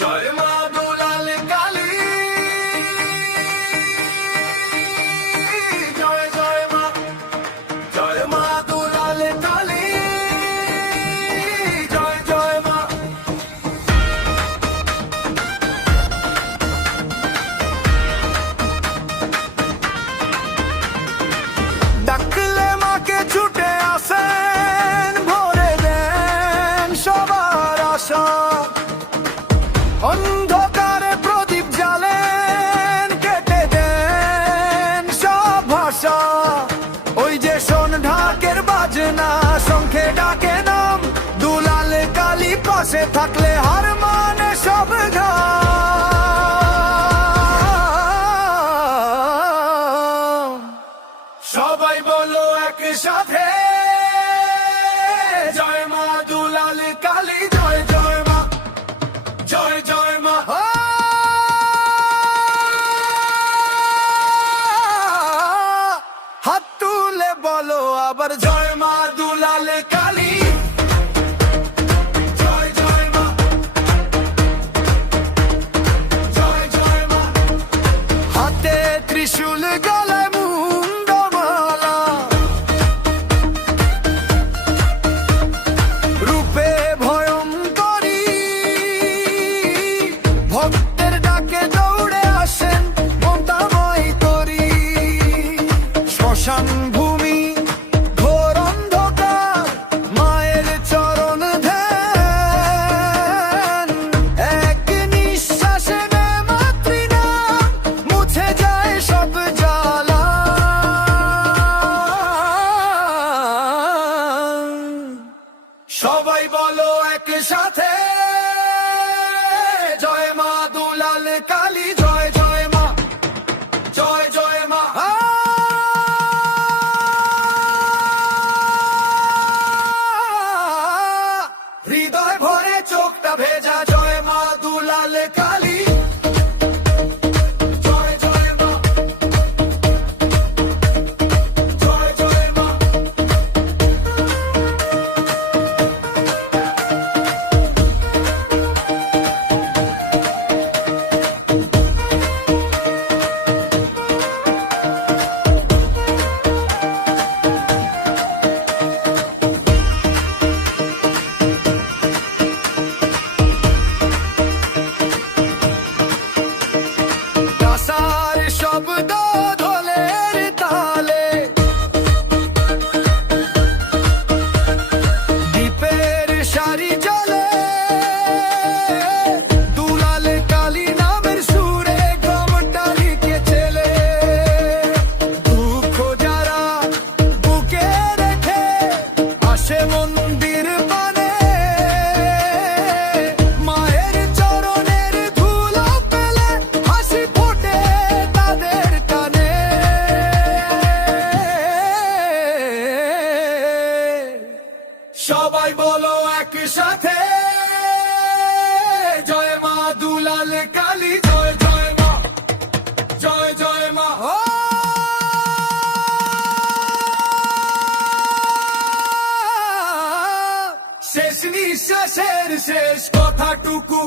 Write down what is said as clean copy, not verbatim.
জয় মা দুলাল কালী, জয় জয় মা, জয় মা দুলাল কালী, জয় জয় মা। ডাকলে মাকে ছুটে আসেন, ভরে দেন সবার আশা। অন্ধকারে প্রদীপ জ্বালেন, কেটে দেন সব ভাষা। ওই যে শোন ঢাকের বাজনা, শঙ্খে ডাকে নাম, দুলাল কালী পাশে থাকলে হার মানে সব ঘাম। সবাই বলো একসাথে, জয় মা দুলাল কালী, জয় জয় মা, জয় জয় মা। হাত তুলে বলো আবার, জয় মা দুলাল কালী, জয় জয় মা, জয় জয় মা। হাতে ত্রিশূল, গলায় মুন্ডমালা, রূপে ভয়ঙ্করী, ভক্তের ডাকে দৌড়ে আসেন মমতাময় করি। শ্মশান ভূমি, ঘোর অন্ধকার, মায়ের চরণ ধ্যান। এক নিঃশ্বাসে নেয় মাতৃনাম, মুছে যায় সব জ্বালা। সবাই বলো একসাথে, জয় মা দুলাল কালী, জয় জয় মা, জয় জয় মা। হৃদয় ভরে চোখটা ভেজা, জয় মা দুলাল কালী, জয় জয় মা, জয় জয় মা। কাসার শব্দ ঢোলের তালে, দ্বীপের সারি জ্বলে, দুলাল কালী নামের সুরে গ্রামটা লিখে ছেলে। দুঃখ যারা বুকে রেখে আসে মন্দির পানে, মায়ের চরণের ধুলো পেলে হাসি ফোটে তাদের কানে। সবাই বলো একসাথে, জয় মা দুলাল কালী, জয় জয় মা, জয় জয় মা। শেষ নিঃশ্বাসের শেষ কথাটুকু